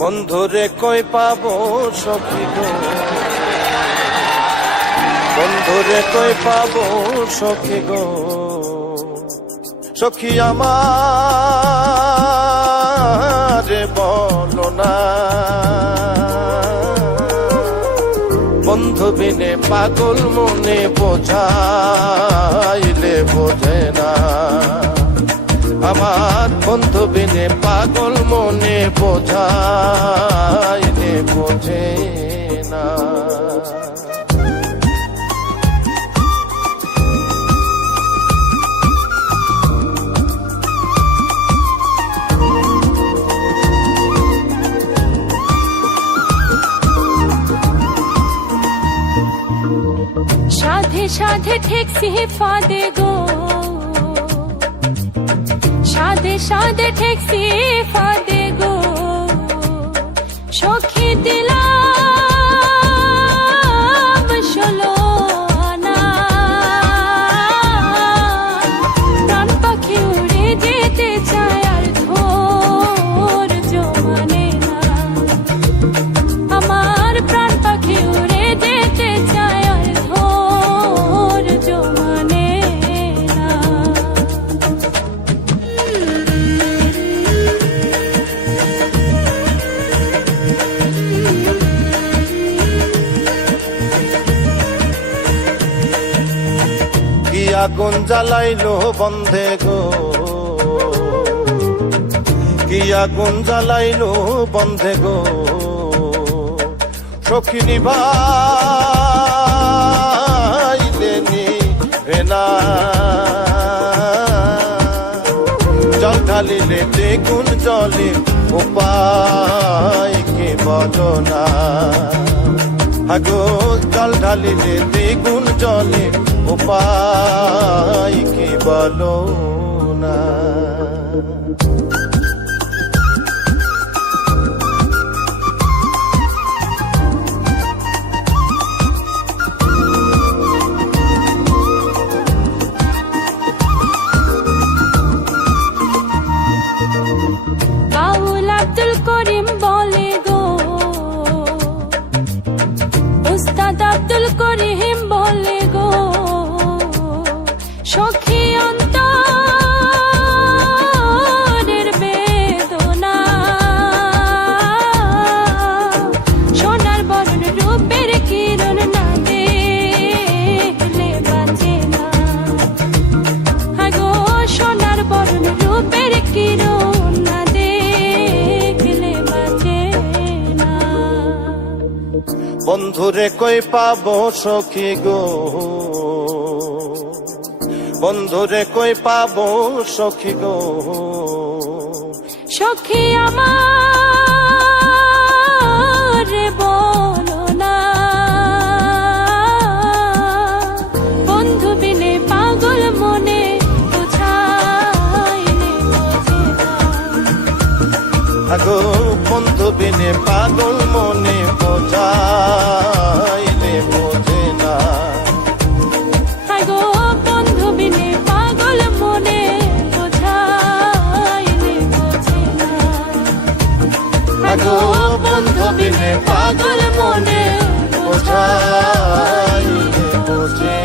বন্ধুরে কই পাবো সখী গো, বন্ধুরে কই পাবো সখী গো, সখী আমার বলো না। বন্ধু বিনে পাগল মনে বোঝাইলে বোঝে না, আমার বন্ধু বিনে পাগল মনে বোঝাইলে বোঝে না। সাধে সাধে ঠেকছি ফাঁদে গো, সাধে সাধে ঠেকছি ফাঁদে গো, সখী দিলাম ষোলো আনা, প্রাণ পাখি উড়ে যেতে চায় আর ধৈর্য মানে না, আমার প্রাণ পাখি উড়ে যেতে চায় আর ধৈর্য মানে না। কি আগুন জ্বালাইলো বন্ধে গো, কি আগুন জ্বালাইলো বন্ধে গো, সখী নিভাইলে নিভে না, জল ঢালিলে দ্বিগুণ জলে উপায় কি বলো না, আগো জল ঢালিলে দ্বিগুণ জলে উপায় কি বলো না। বাউল আব্দুল করিম বলে গো, উস্তাদ আব্দুল করিম বলে গো, সখী অন্তরের বেদনা, সোনার বরণ রূপের কিরণ না দেখলে বাঁচে না, আগো সোনার বরণ রূপের কিরণ না দেখলে বাঁচে না। বন্ধুরে কই পাবো সখী গো, বন্ধুরে কই পাবো সখী গো, সখী আমার বলো না, বন্ধু বিনে পাগল মনে বোঝাইলে বোঝে না, আগো বন্ধু বিনে পাগল মনে বোঝাইলে বোঝে না, আগো বন্ধু বিনে পাগল মনে বোঝাইলে বোঝে না, আগো বন্ধু বিনে পাগল মনে বোঝাইলে বোঝে